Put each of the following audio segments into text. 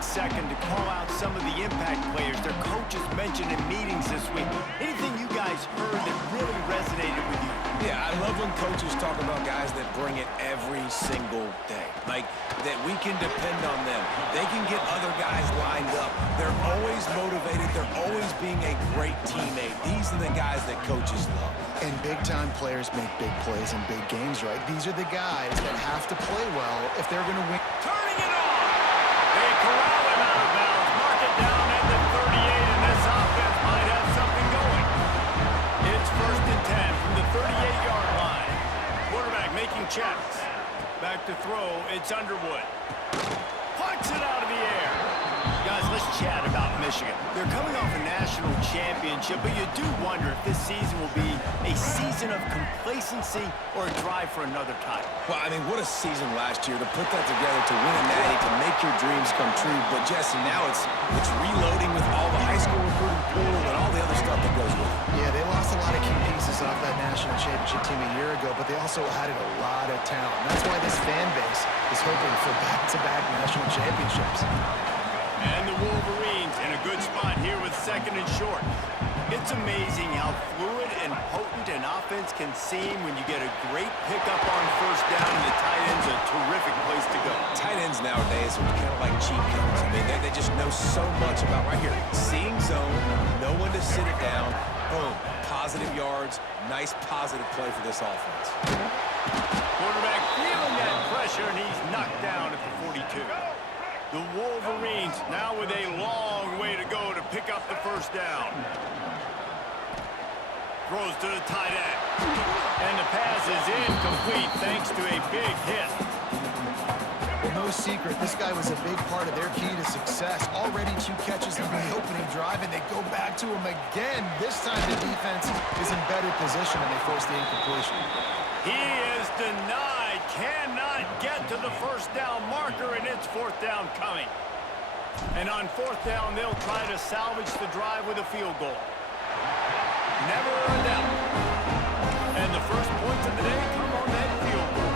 perfect second to call out some of the impact players their coaches mentioned in meetings this week. Anything you guys heard that really resonated with you? Yeah, I love when coaches talk about guys that bring it every single day. Like, that we can depend on them. They can get other guys lined up. They're always motivated. They're always being a great teammate. These are the guys that coaches love. And big-time players make big plays in big games, right? These are the guys that have to play well if they're going to win. Turning it on! They corral him out of bounds. Mark it down at the 38, and this offense might have something going. It's 1st and 10 from the 38-yard line. Quarterback making checks. Back to throw, it's Underwood. Punts it out of the air. Guys, let's chat about Michigan. They're coming off a national championship, but you do wonder if this season will be a season of complacency or a drive for another title. Well, I mean, what a season last year to put that together, to win a natty, to make your dreams come true. But, Jesse, now it's reloading with all the high school recruiting pool and all the other stuff that goes with it. Yeah, they lost a lot of key pieces off that national championship team a year ago, but they also added a lot of talent. And that's why this fan base is hoping for back-to-back national championships. And the Wolverines in a good spot here with 2nd and short. It's amazing how fluid and potent an offense can seem when you get a great pickup on 1st down, and the tight end's a terrific place to go. Tight ends nowadays are kind of like cheat codes. I mean, they just know so much about right here. Seeing zone, know when to sit it down, boom, positive yards, nice positive play for this offense. Quarterback feeling that pressure, and he's knocked down at the 42. The Wolverines now with a long way to go to pick up the 1st down. Throws to the tight end. And the pass is incomplete thanks to a big hit. Well, no secret, this guy was a big part of their key to success. Already 2 catches in the opening drive, and they go back to him again. This time the defense is in better position, and they force the incompletion. He is denied. Cannot get to the 1st down marker, and it's 4th down coming. And on 4th down, they'll try to salvage the drive with a field goal. Never a doubt. And the first points of the day come on that field goal.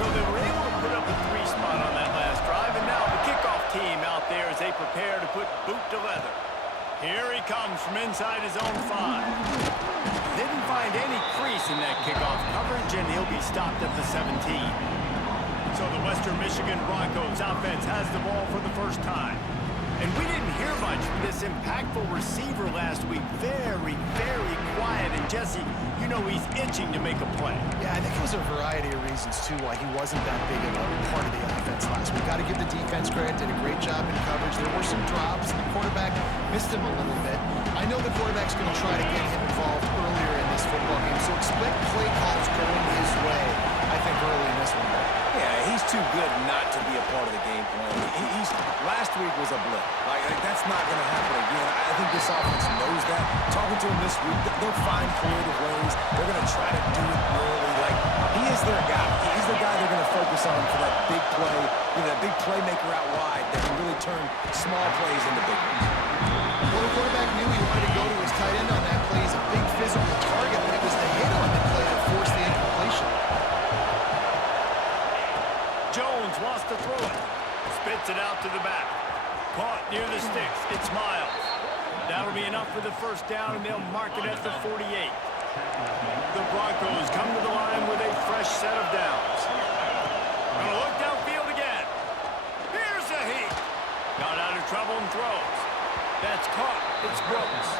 So they were able to put up a 3 spot on that last drive, and now the kickoff team out there as they prepare to put boot to leather. Here he comes from inside his own 5. Didn't find any crease in that kickoff coverage, and he'll be stopped at the 17. So the Western Michigan Broncos offense has the ball for the 1st time. And we didn't hear much from this impactful receiver last week. Very, very quiet. And Jesse, you know he's itching to make a play. Yeah, I think it was a variety of reasons, too, why he wasn't that big of a part of the offense last week. Got to give the defense credit, did a great job in coverage. There were some drops, and the quarterback missed him a little bit. I know the quarterback's going to try to get him involved earlier in this football game, so expect play calls going his way, I think, early in this one. Yeah, he's too good not to be a part of the game plan. Last week was a blip. Like that's not going to happen again. I think this offense knows that. Talking to him this week, they'll find creative ways. They're going to try to do it early. Like, he is their guy. He's the guy they're going to focus on for that big play, that big playmaker out wide that can really turn small plays into big ones. Well, the quarterback knew he wanted to go to his tight end on that play. He's a big physical target, but it was the hit on the play that forced the incompletion. Jones wants to throw it. Spits it out to the back. Caught near the sticks. It's Miles. That'll be enough for the 1st down, and they'll mark it at the 48. The Broncos come to the line with a fresh set of downs. Gonna look downfield again. Here's a heat. Got out of trouble and throws. That's caught. It's Brooks.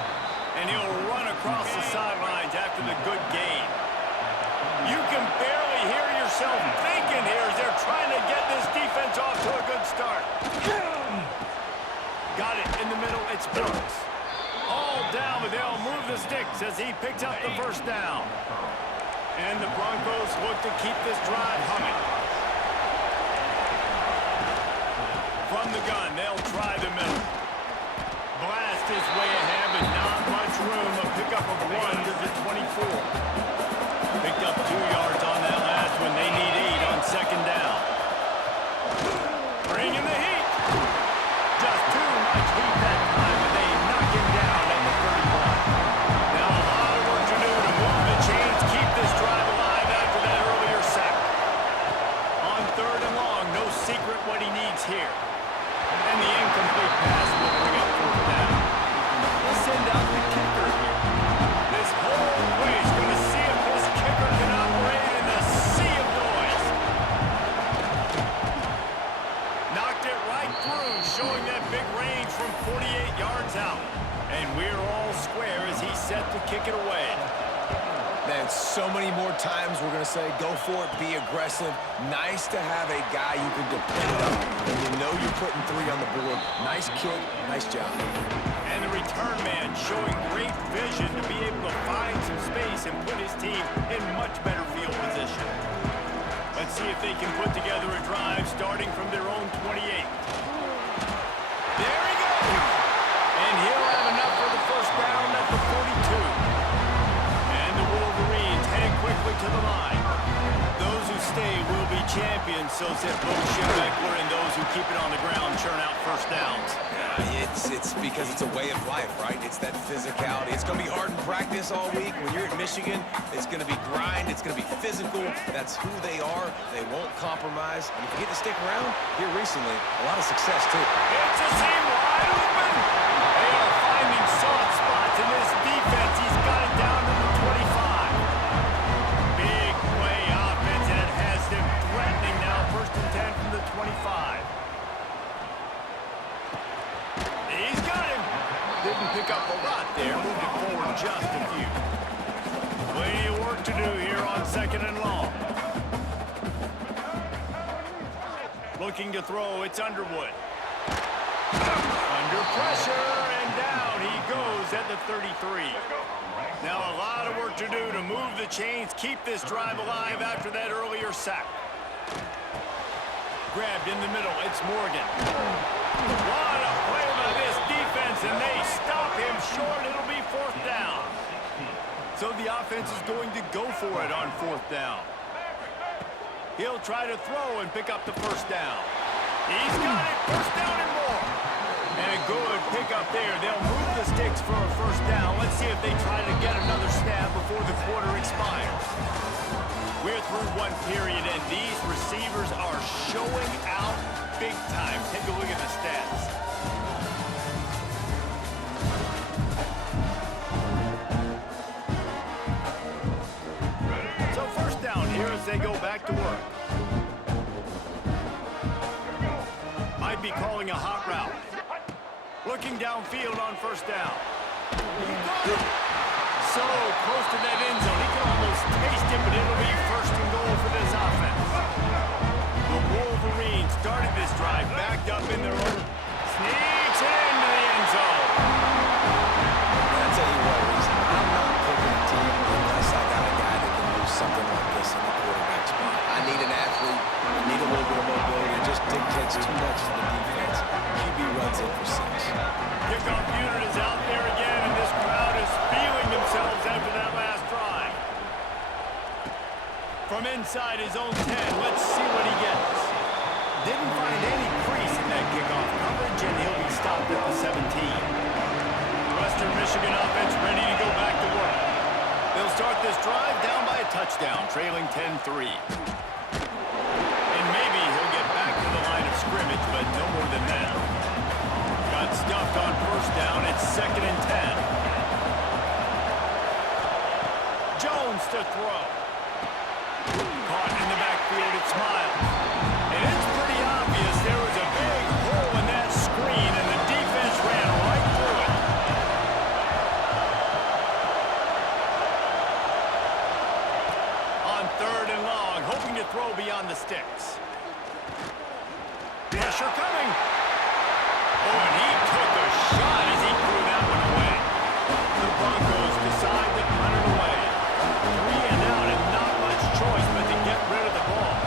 And he'll run across the sidelines after the good gain. You can barely hear yourself thinking here as they're trying to get this defense off to a good start. Got it in the middle. It's Brooks. All down, but they'll move the sticks as he picks up the 1st down. And the Broncos look to keep this drive humming. From the gun, they'll try the middle. Blast his way ahead, but not much room. A pickup of 1 to the 24. Picked up 2 yards on that last one. They need 8 on 2nd down. Bringing the heat. Just too much heat that time, and they knock him down at the 31. Now a lot of work to do to move the chains, keep this drive alive after that earlier sack. On 3rd and long, no secret what he needs here. And the incomplete pass will bring up fourth down. Let's send out the kicker here. This whole play is going to see if this kicker can operate in the sea of noise. Knocked it right through, showing that big range from 48 yards out. And we're all square as he's set to kick it away. Man, so many more times we're going to say, go for it, be aggressive. Nice to have a guy you can depend on. And you know you're putting 3 on the board. Nice kick, nice job. And the return man showing great vision to be able to find some space and put his team in much better field position. Let's see if they can put together a drive starting from their own 28. There he goes! And he'll have enough for the first down at the 42. And the Wolverines heading quickly to the line. Those who stay will be champions, so said Bo Schembechler, and those who keep it on the ground churn out first downs. Yeah, it's because it's a way of life, right? It's that physicality. It's going to be hard in practice all week. When you're at Michigan, it's going to be grind. It's going to be physical. That's who they are. They won't compromise. And if you get to stick around here recently, a lot of success, too. It's a seam wide open. They are finding soft spots in this defense. He's got it down to the 25. Big play offense, and it has them threatening now. First and 10 from the 25. He's got him. Didn't pick up a lot there. Moved it forward just a few. Plenty of work to do here on second and long. Looking to throw, it's Underwood. Under pressure, and down he goes at the 33. Now a lot of work to do to move the chains, keep this drive alive after that earlier sack. Grabbed in the middle, it's Morgan. What a play by this defense, and they stop him short. It'll be fourth down. So the offense is going to go for it on fourth down. He'll try to throw and pick up the first down. He's got it, first down and more. And a good pickup there. They'll move the sticks for a first down. Let's see if they try to get another snap before the quarter expires. We're through one period, and these receivers are showing out big time. Take a look at the stats. So first down here as they go back to work. Might be calling a hot route. Looking downfield on first down. He got it. So close to that end zone. He can almost taste it, but it'll be first and goal for this offense. The Wolverines started this drive backed up in their own. Sneaks it into the end zone. I'll tell you what, I'm not picking a team unless I got a guy that can do something like this in the quarterback spot. I need an athlete. I need a little bit of mobility. It just dictates too much to the defense. QB runs in for 6. Kickoff unit is out there again, and this crowd is feeling themselves after that last drive. From inside his own 10, let's see what he gets. Didn't find any crease in that kickoff coverage, and he'll be stopped at the 17. Western Michigan offense ready to go back to work. They'll start this drive down by a touchdown, trailing 10-3. And maybe he'll get back to the line of scrimmage, but no more than that. Got stuffed on first down. It's second and 10. Jones to throw. Caught in the backfield, it's Miles. And it's pretty obvious there was a big hole in that screen, and the defense ran right through it. On third and long, hoping to throw beyond the sticks. Pressure coming. Oh, and he took a shot as he threw that one away. The Broncos decide to punt it away. 3 and out, and not much choice but to get rid of the ball.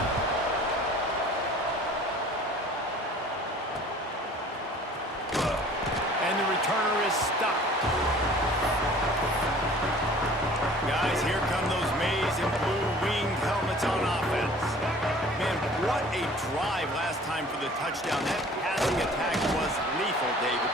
And the returner is stopped. Guys, here come those maize and blue winged helmets on offense. Man, what a drive last time for the touchdown. That passing attack was lethal, David.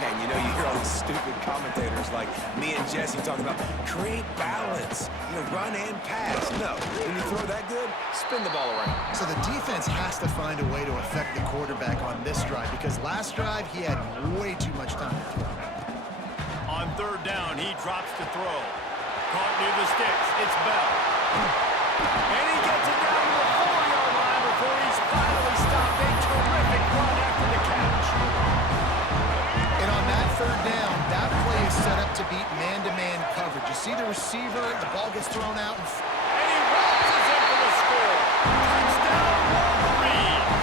And you know, you hear all these stupid commentators like me and Jesse talking about create balance, run and pass. No, when you throw that good, spin the ball around. So the defense has to find a way to affect the quarterback on this drive because last drive he had way too much time to throw. On third down, he drops to throw. Caught near the sticks. It's Bell. And he gets it down to the 4-yard line before he's finally stopped. A terrific run after the catch. And on that third down, that play is set up to beat man-to-man coverage. You see the receiver, the ball gets thrown out. And he waltzes in for the score. Touchdown, Wolverines.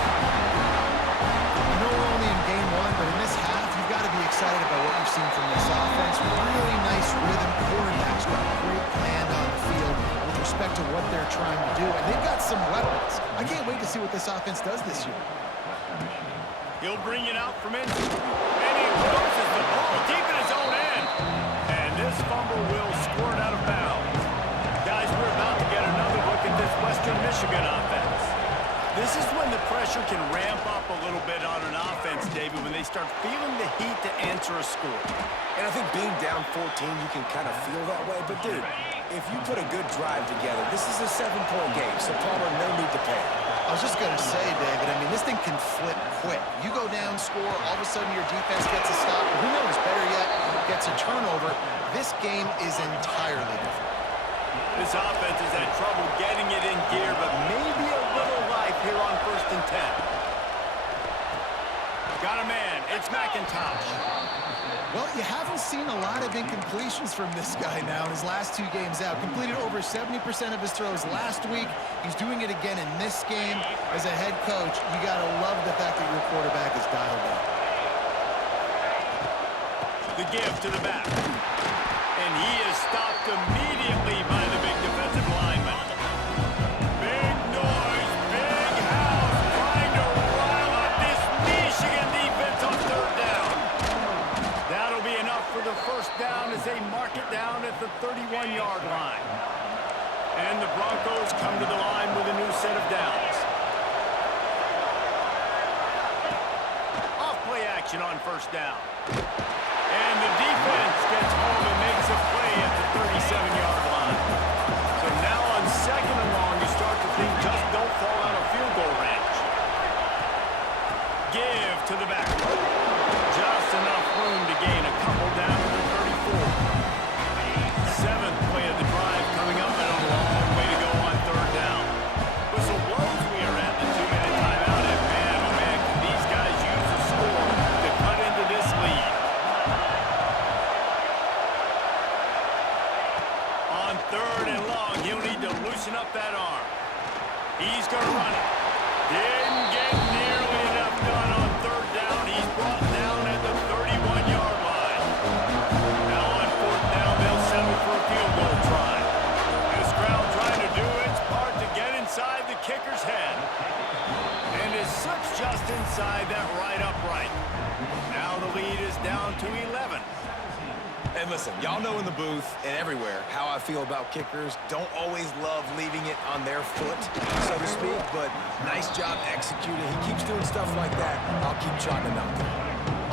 I know we're only in game one, but in this half, you've got to be excited about what you've seen from this offense. Really nice rhythm. Quarterback's got a great command on the field with respect to what they're trying to do. And they've got some weapons. I can't wait to see what this offense does this year. He'll bring it out from inside. And he throws the ball deep in his own end. And this fumble will squirt out of bounds. Guys, we're about to get another look at this Western Michigan offense. This is when the pressure can ramp up a little bit on an offense, David, when they start feeling the heat to answer a score. And I think being down 14, you can kind of feel that way. But, dude, if you put a good drive together, this is a 7-point game, so Palmer, no need to panic. I was just going to say, David, I mean, this thing can flip quick. You go down, score, all of a sudden your defense gets a stop. Or who knows, better yet, gets a turnover. This game is entirely different. This offense has had trouble getting it in gear, but maybe a little life here on 1st and 10. Got a man. It's McIntosh. Well, you haven't seen a lot of incompletions from this guy now in his last 2 games out. Completed over 70% of his throws last week. He's doing it again in this game. As a head coach, you got to love the fact that your quarterback is dialed in. The give to the back. And he is stopped immediately by the big defensive lineman. Big noise, big house, trying to rile up this Michigan defense on third down. That'll be enough for the first down as they mark it down at the 31-yard line. And the Broncos come to the line with a new set of downs. Off play action on first down. And the defense gets home and makes a play at the 37-yard line. So now on second and long, you start to think just don't fall out of field goal range. Give to the back. Just enough room to gain a couple down to the 34. 7th play of the drive coming up and a long way to go on third down. Whistle blows, we are at the 2-minute timeout. And man, oh man, can these guys use a score to cut into this lead. On third and long, he'll need to loosen up that arm. He's going to run it. Didn't get nearly enough done on third down. He's brought down at the 31-yard line. Now on fourth down, they'll settle for a field goal try. This crowd trying to do its part to get inside the kicker's head. And it slips just inside that right upright. Now the lead is down to 11. And listen, y'all know in the booth and everywhere how I feel about kickers. Don't always love leaving it on their foot, so to speak, but nice job executing. He keeps doing stuff like that. I'll keep trotting him out there.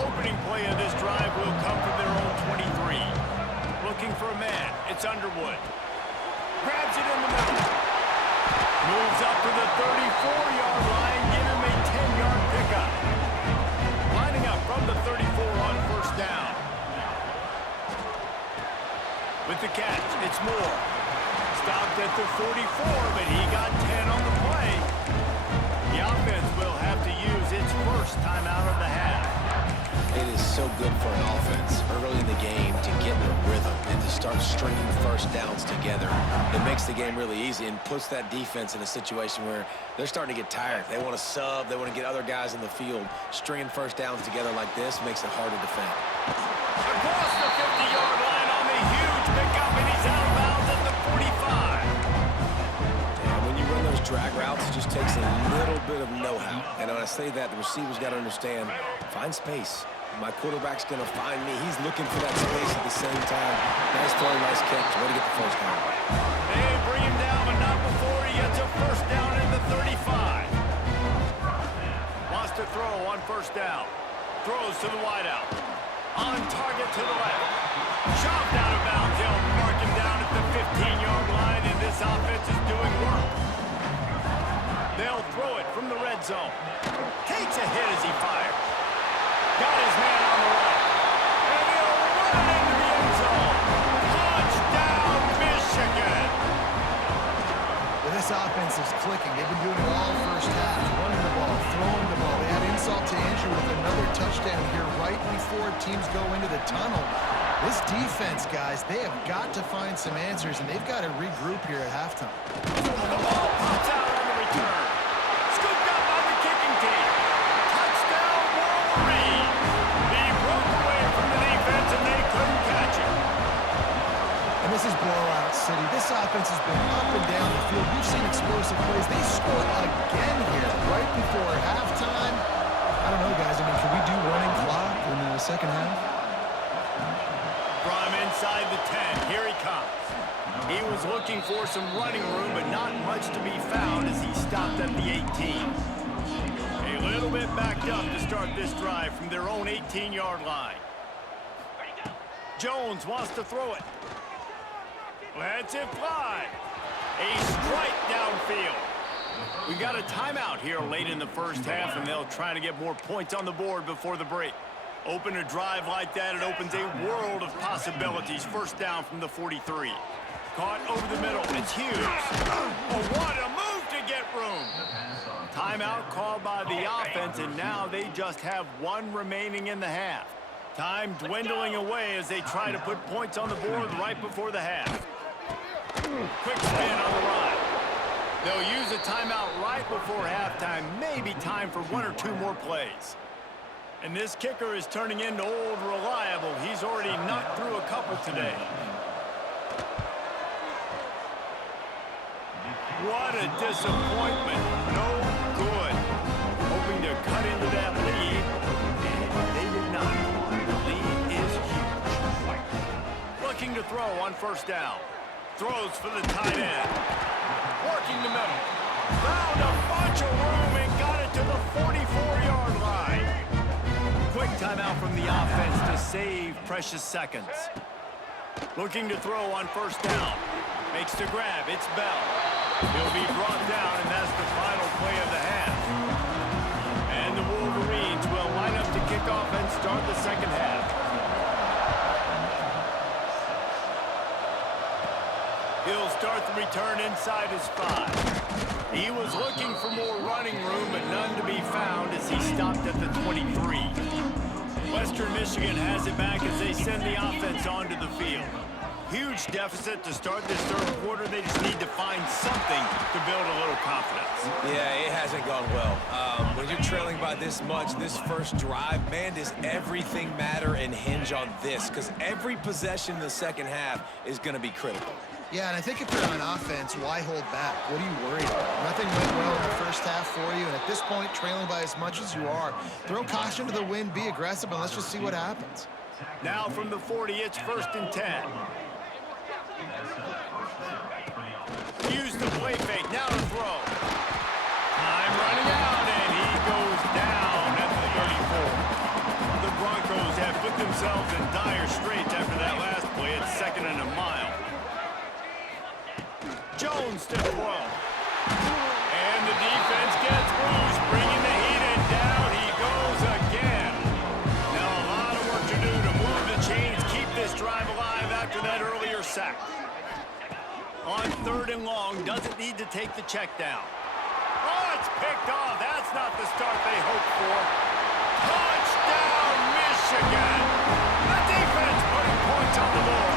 Opening play of this drive will come from their own 23. Looking for a man. It's Underwood. Grabs it in the middle. Moves up to the 34-yard line. Give him a 10-yard pickup. Lining up from the 34 on first down. With the catch, it's Moore. Stopped at the 44, but he got 10 on the play. The offense will have to use its first timeout of the half. It is so good for an offense early in the game to get in a rhythm and to start stringing first downs together. It makes the game really easy and puts that defense in a situation where they're starting to get tired. They want to sub. They want to get other guys in the field. Stringing first downs together like this makes it hard to defend. Across the 50-yard line on the huge pickup, and he's out of bounds at the 45. And when you run those drag routes, it just takes a little bit of know-how. And when I say that, the receiver's got to understand, find space. My quarterback's going to find me. He's looking for that space at the same time. Nice throw, nice catch. Way to get the first down. They bring him down, but not before he gets a first down at the 35. first down. Throws to the wideout. On target to the left. Shoved out of bounds. They'll mark him down at the 15-yard line, and this offense is doing work. They'll throw it from the red zone. Takes a hit as he fires. Got his man on the right. And he'll run it into the end zone. Touchdown, Michigan. Well, this offense is clicking. They've been doing it all first half. Running the ball, throwing the ball. They had insult to injury with another touchdown here right before teams go into the tunnel. This defense, guys, they have got to find some answers, and they've got to regroup here at halftime. The ball pops out on the return. Scooped up by the kicking team. Touchdown, Wolverine. He broke away from the defense, and they couldn't catch him. And this is blowout city. This offense has been up and down the field. We've seen explosive plays. They scored again here right before halftime. I don't know, guys. I mean, can we do running clock in the second half? From inside the 10, here he comes. He was looking for some running room, but not much to be found as he stopped at the 18. A little bit backed up to start this drive from their own 18-yard line. Jones wants to throw it. Lets it fly. A strike downfield. We got a timeout here late in the first half, and they'll try to get more points on the board before the break. Open a drive like that, it opens a world of possibilities. First down from the 43. Caught over the middle. It's Hughes. Oh, what a move to get room. Timeout called by the offense, and now they just have one remaining in the half. Time dwindling away as they try to put points on the board right before the half. Quick spin on the run. They'll use a timeout right before halftime. Maybe time for one or two more plays. And this kicker is turning into old reliable. He's already knocked through a couple today. What a disappointment. No good. Hoping to cut into that lead, and they did not. The lead is huge. Looking to throw on first down. Throws for the tight end. Working the middle. Found a bunch of room and got it to the 44-yard line. Quick timeout from the offense to save precious seconds. Looking to throw on first down. Makes the grab. It's Bell. He'll be brought down, and that's the final play of the half. And the Wolverines will line up to kick off and start the second half. He'll start the return inside his 5. He was looking for more running room, but none to be found as he stopped at the 23. Western Michigan has it back as they send the offense onto the field. Huge deficit to start this third quarter. They just need to find something to build a little confidence. Yeah, it hasn't gone well. When you're trailing by this much, this first drive, man, does everything matter and hinge on this? Because every possession in the second half is going to be critical. Yeah, and I think if you're on offense, why hold back? What are you worried about? Nothing went well in the first half for you, and at this point, trailing by as much as you are, throw caution to the wind, be aggressive, and let's just see what happens. Now from the 40, it's 1st and 10. Use the play fake, now to throw. Time running out, and he goes down at the 34. The Broncos have put themselves in dire straits after that last play. It's 2nd and a mile. Jones to throw. And the defense gets bruised, bringing the heat, and down he goes again. Now a lot of work to do to move the chains, keep this drive alive after that earlier sack. On 3rd and long, doesn't need to take the check down. Oh, it's picked off. That's not the start they hoped for. Touchdown, Michigan. The defense putting points on the board.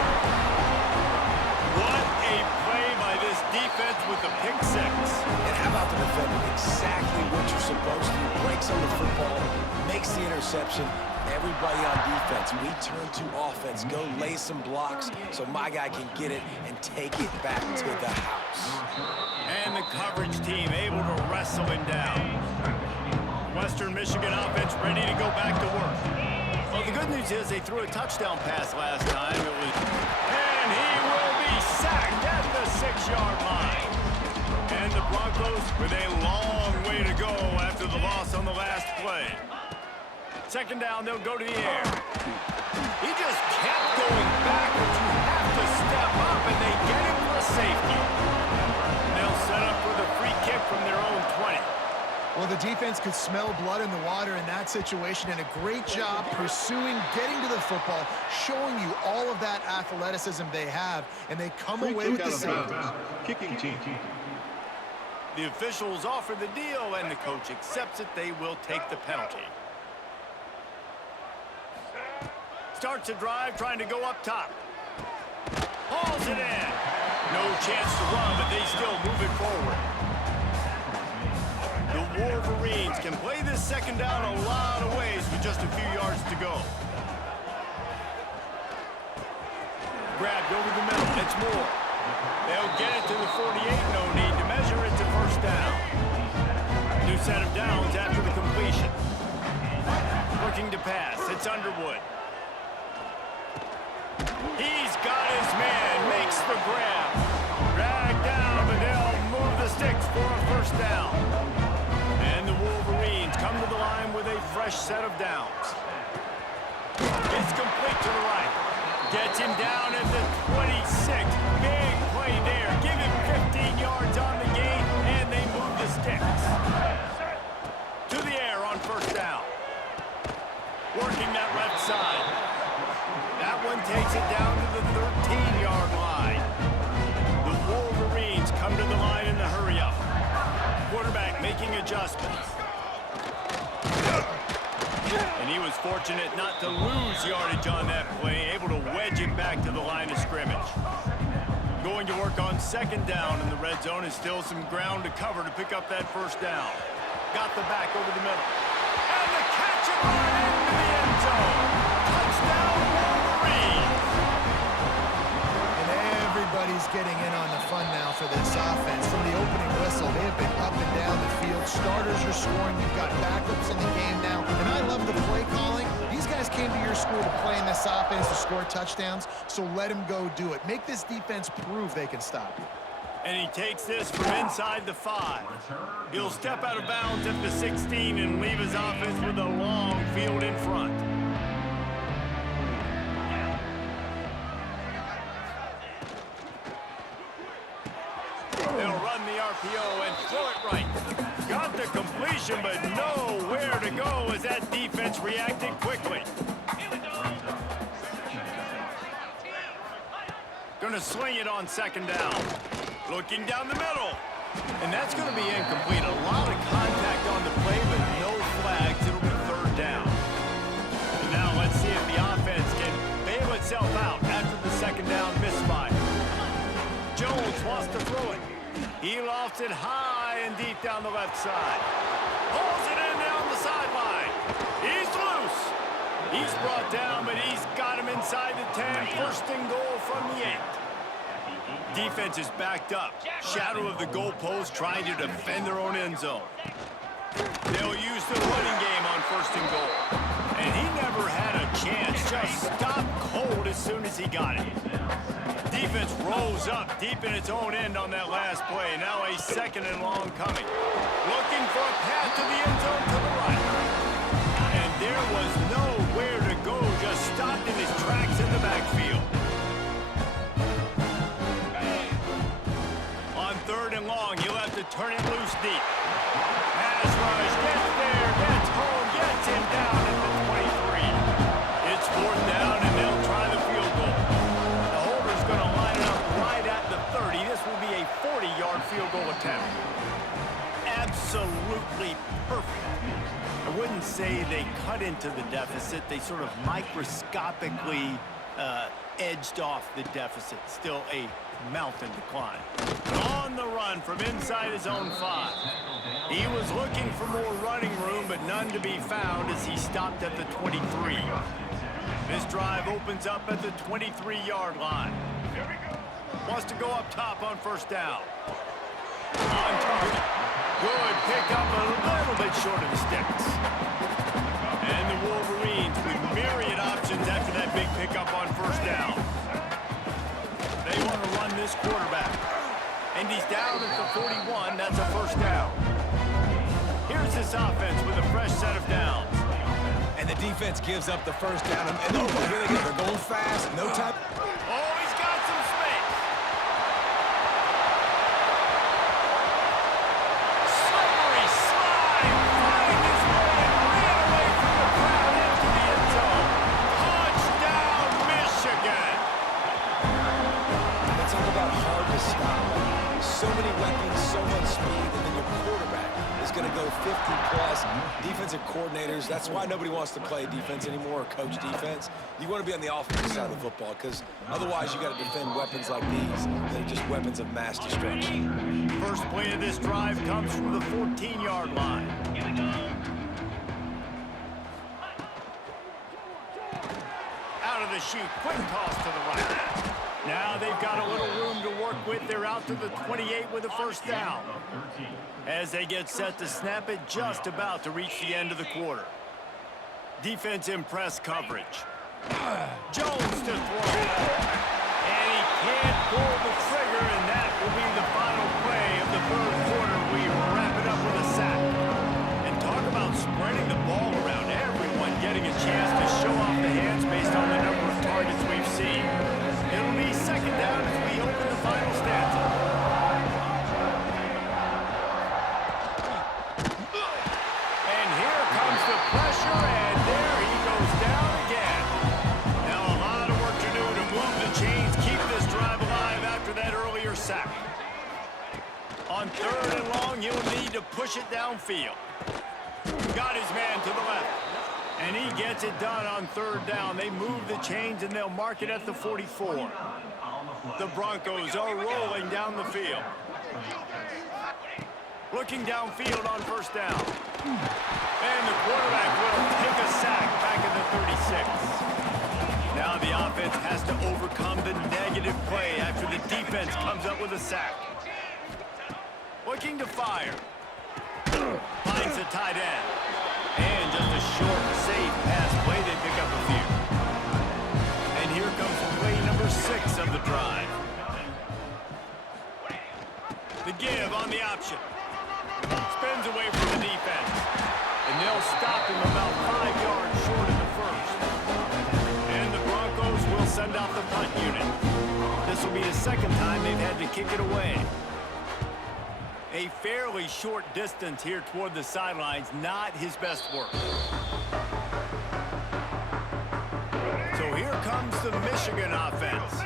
What a play by this defense with the pick 6. And how about the defender? Exactly what you're supposed to do. Breaks on the football, makes the interception. Everybody on defense, we turn to offense. Go lay some blocks so my guy can get it and take it back to the house. And the coverage team able to wrestle him down. Western Michigan offense ready to go back to work. Well, the good news is they threw a touchdown pass last time. And he will be sacked at the 6-yard line. And the Broncos with a long way to go after the loss on the last play. Second down, they'll go to the air. He just kept going backwards. You have to step up, and they get him for a safety. And they'll set up for the free kick from their own 20. Well, the defense could smell blood in the water in that situation, and a great job pursuing, getting to the football, showing you all of that athleticism they have, and they come away with the safety. Kicking team. The officials offer the deal, and the coach accepts it. They will take the penalty. Starts a drive, trying to go up top. Hauls it in. No chance to run, but they still move it forward. The Wolverines can play this second down a lot of ways with just a few yards to go. Grabbed over the middle. It's Moore. They'll get it to the 48. No need to measure it to first down. New set of downs after the completion. Looking to pass. It's Underwood. He's got his man. Makes the grab. Dragged down, but they'll move the sticks for a first down. And the Wolverines come to the line with a fresh set of downs. It's complete to the right. Gets him down at the 26. Big play there. Give him 15 yards on the gain, and they move the sticks. To the air on first down. Working that left side. That one takes it down to the 13-yard line. The Wolverines come to the line in the hurry-up. Quarterback making adjustments. And he was fortunate not to lose yardage on that play, able to wedge it back to the line of scrimmage. Going to work on second down in the red zone, and still some ground to cover to pick up that first down. Got the back over the middle. And the catch and run into the end zone. Touchdown, Wolverines. And everybody's getting in on the fun now for this offense. From the opening whistle, they have been up and down the field. Starters are scoring. You've got backups in the game now. And I love the play calling. These guys came to your school to play in this offense to score touchdowns, so let them go do it. Make this defense prove they can stop you. And he takes this from inside the 5. He'll step out of bounds at the 16 and leave his offense with a long field in front. They'll run the RPO and throw it right. Got the completion, but nowhere to go as that defense reacted quickly. Gonna swing it on second down. Looking down the middle. And that's going to be incomplete. A lot of contact on the play, but no flags. It'll be third down. And now let's see if the offense can bail itself out after the second down misfire. Jones wants to throw it. He lofts it high and deep down the left side. Pulls it in down the sideline. He's loose. He's brought down, but he's got him inside the 10. First and goal from the 8. Defense is backed up. Shadow of the goalpost trying to defend their own end zone. They'll use the running game on first and goal. And he never had a chance. Just stopped cold as soon as he got it. Defense rolls up deep in its own end on that last play. Now a second and long coming. Looking for a path to the end zone to the right. And there was nowhere to go. Just stopped in his tracks in the backfield. On third and long, he'll have to turn it loose deep. Pass rush, gets there, gets home, gets him down at the 23. It's fourth down, and they'll try the field goal. The holder's going to line it up right at the 30. This will be a 40-yard field goal attempt. Absolutely perfect. I wouldn't say they cut into the deficit. They sort of microscopically edged off the deficit. Still a mountain to climb. On the run from inside his own 5. He was looking for more running room, but none to be found as he stopped at the 23. This drive opens up at the 23-yard line. Wants to go up top on first down. On target. Good pickup, a little bit short of the sticks. And the Wolverines with myriad options after that big pickup on first down. They want to run this quarterback. And he's down at the 41. That's a first down. Here's this offense with a fresh set of downs. And the defense gives up the first down, and oh, here they go. They're going fast. No time. Oh, he's got some space. Slippery slide. Finding his way and ran away from the crowd into the end zone. Touchdown, Michigan. Let's talk about hard to stop. So many weapons, so much speed, and then your quarterback is going to go 50-plus. Defensive coordinators, that's why nobody wants to play defense anymore or coach defense. You want to be on the offensive side of the football because otherwise you got to defend weapons like these that are just weapons of mass destruction. First play of this drive comes from the 14-yard line. Out of the chute, quick toss to the right. Now they've got a little room to work with. They're out to the 28 with a first down. As they get set to snap it, just about to reach the end of the quarter. Defense in press coverage. Jones to throw. And he can't pull the trigger, and that will be the final play of the third quarter. We wrap it up with a sack. And talk about spreading the ball around. Everyone getting a chance to show off the hands based on the number of targets we've seen. It'll be second down as we open the final stanza. And here comes the pressure, and there he goes down again. Now a lot of work to do to move the chains, keep this drive alive after that earlier sack. On third and long, he'll need to push it downfield. Got his man to the left. And he gets it done on third down. They move the chains, and they'll mark it at the 44. The Broncos are rolling down the field. Looking downfield on first down. And the quarterback will take a sack back at the 36. Now the offense has to overcome the negative play after the defense comes up with a sack. Looking to fire. Finds the tight end. And just a short, safe pass play. They pick up a few. And here comes play number 6 of the drive. The give on the option. Spins away from the defense. And they'll stop him about 5 yards short of the first. And the Broncos will send out the punt unit. This will be the second time they've had to kick it away. A fairly short distance here toward the sidelines, not his best work. So here comes the Michigan offense.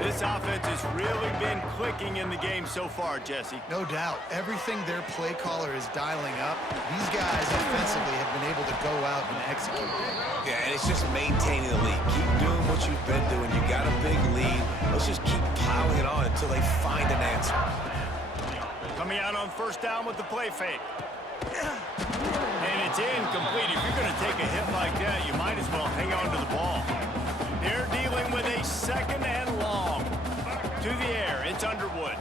This offense has really been clicking in the game so far, Jesse. No doubt. Everything their play caller is dialing up, these guys offensively have been able to go out and execute. Yeah, and it's just maintaining the lead. Keep doing what you've been doing. You got a big lead. Let's just keep piling it on until they find an answer. Coming out on first down with the play fake. And it's incomplete. If you're going to take a hit like that, you might as well hang on to the ball. They're dealing with a second and long. To the air, it's Underwood.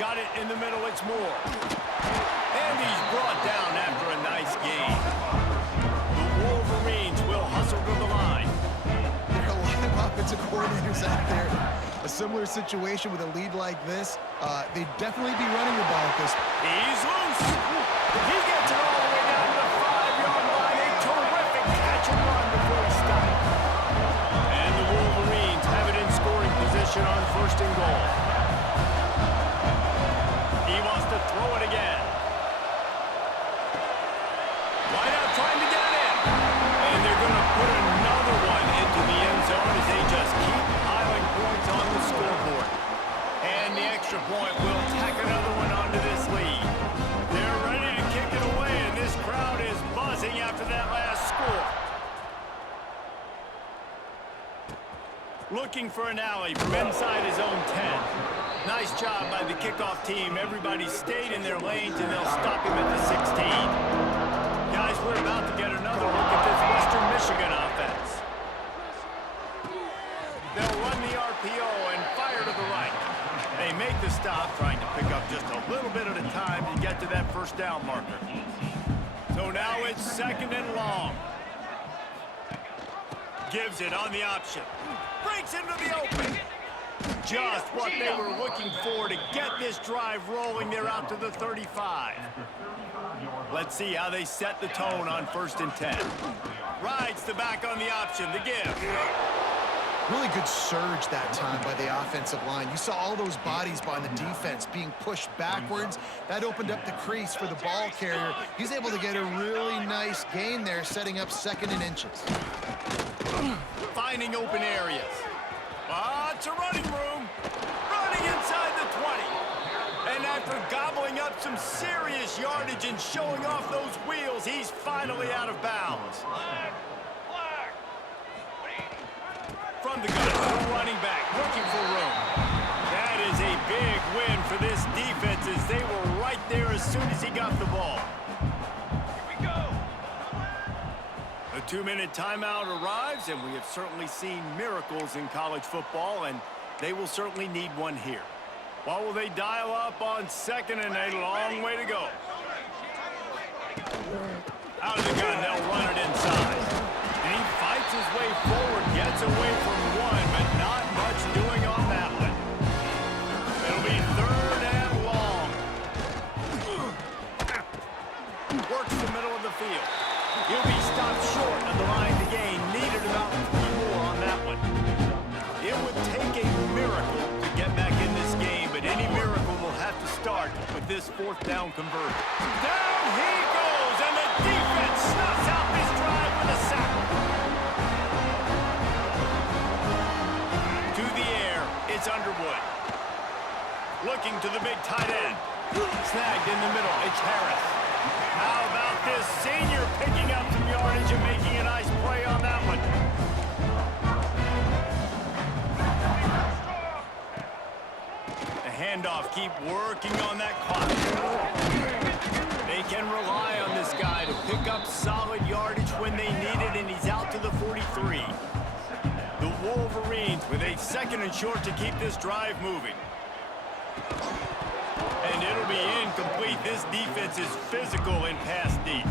Got it in the middle, it's Moore. And he's brought down after a nice gain. The Wolverines will hustle to the line. There are a lot of offensive coordinators out there. A similar situation with a lead like this, they'd definitely be running the ball because he's loose. He gets it all the way down to the 5-yard line. A terrific catch and run before he stopped. And the Wolverines have it in scoring position on first and goal. He wants to throw it again. Wide out trying to get it in. And they're going to put another one into the end zone as they just keep piling points on the scoreboard. And the extra point will tack another one onto this lead. They're ready to kick it away, and this crowd is buzzing after that last score. Looking for an alley from inside his own 10. Nice job by the kickoff team. Everybody stayed in their lanes, and they'll stop him at the 16. Guys, we're about to get another look at this Western Michigan offense. They'll run the RPO and fire to the right. They make the stop, trying to pick up just a little bit at a time to get to that first down marker. So now it's second and long. Gives it on the option. Breaks into the open. Just what they were looking for to get this drive rolling. They're out to the 35. Let's see how they set the tone on 1st and 10. Rides the back on the option, the give. Really good surge that time by the offensive line. You saw all those bodies by the defense being pushed backwards. That opened up the crease for the ball carrier. He's able to get a really nice gain there, setting up 2nd and inches. Finding open areas. Lots of running room. Running inside the 20. And after gobbling up some serious yardage and showing off those wheels, he's finally out of bounds. From the gun, the running back looking for room. That is a big win for this defense as they were right there as soon as he got the ball. Here we go. A 2-minute timeout arrives, and we have certainly seen miracles in college football, and they will certainly need one here. What will they dial up on 2nd and a long way to go? Out of the gun, they'll run it inside. And he fights his way forward, gets away from one, but not much doing on that one. It'll be 3rd and long. Works the middle of the field. He'll be stopped short of the line to gain. Needed about 3 more on that one. It would take a miracle to get back in this game, but any miracle will have to start with this 4th down conversion. Down he goes, and the defense snuffs out this drive with a sack. To the air, it's Underwood. Looking to the big tight end. Snagged in the middle, it's Harris. How about this senior picking up some yardage and making a nice play on that one? The handoff, keep working on that clock. They can rely on this guy to pick up solid yardage when they need it, and he's out to the 43. The Wolverines with a 2nd and short to keep this drive moving. And it'll be incomplete. This defense is physical and pass deep.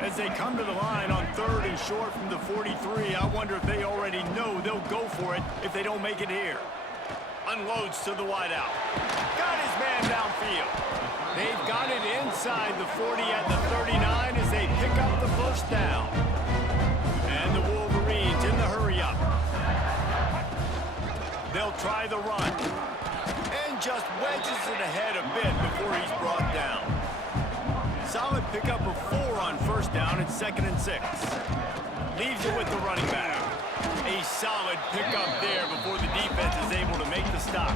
As they come to the line on 3rd and short from the 43, I wonder if they already know they'll go for it if they don't make it here. Unloads to the wideout. Got his man downfield. They've got it inside the 40 at the 39 as they pick up the 1st down. And the Wolverines in the hurry-up. They'll try the run. And just wedges it ahead a bit before he's brought down. Solid pickup of 4 on 1st down and 2nd and 6. Leaves it with the running back. A solid pickup there before the defense is able to make the stop.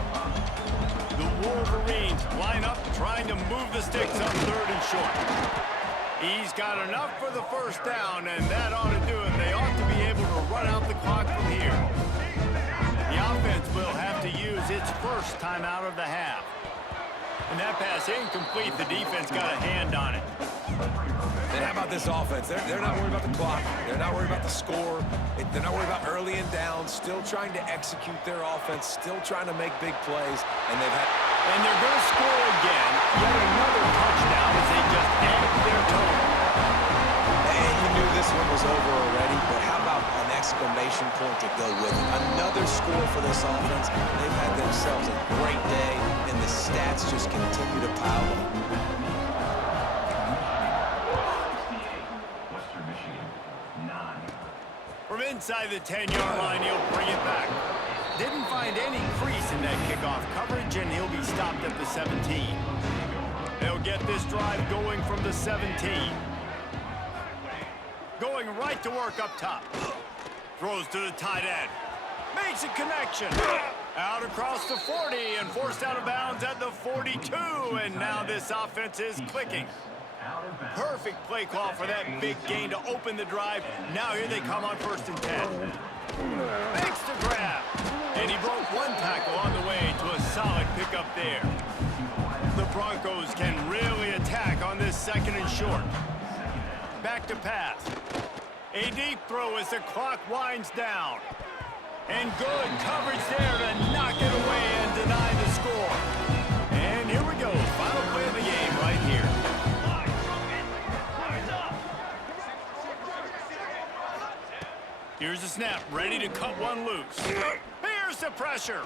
The Wolverines line up trying to move the sticks on 3rd and short. He's got enough for the 1st down, and that ought to do it. They ought to be able to run out the clock from here. The offense will have to use its 1st timeout of the half. And that pass incomplete. The defense got a hand on it. And how about this offense? They're not worried about the clock. They're not worried about the score. They're not worried about early and down. Still trying to execute their offense. Still trying to make big plays. And they're going to score again. Yet another touchdown as they just add their total. And you knew this one was over already, but how about an exclamation point to go with it? Another score for this offense. They've had themselves a great day, and the stats just continue to pile up. From inside the 10-yard line, he'll bring it back. Didn't find any crease in that kickoff coverage, and he'll be stopped at the 17. They'll get this drive going from the 17. Going right to work up top. Throws to the tight end. Makes a connection. Out across the 40 and forced out of bounds at the 42. And now this offense is clicking. Perfect play call for that big gain to open the drive. Now here they come on 1st and 10. Makes the grab. And he broke one tackle on the way to a solid pickup there. The Broncos can really attack on this 2nd and short. Back to pass. A deep throw as the clock winds down. And good coverage there to knock it away and deny the score. And here we go. Final play of the game right here. Here's the snap, ready to cut one loose. Here's the pressure.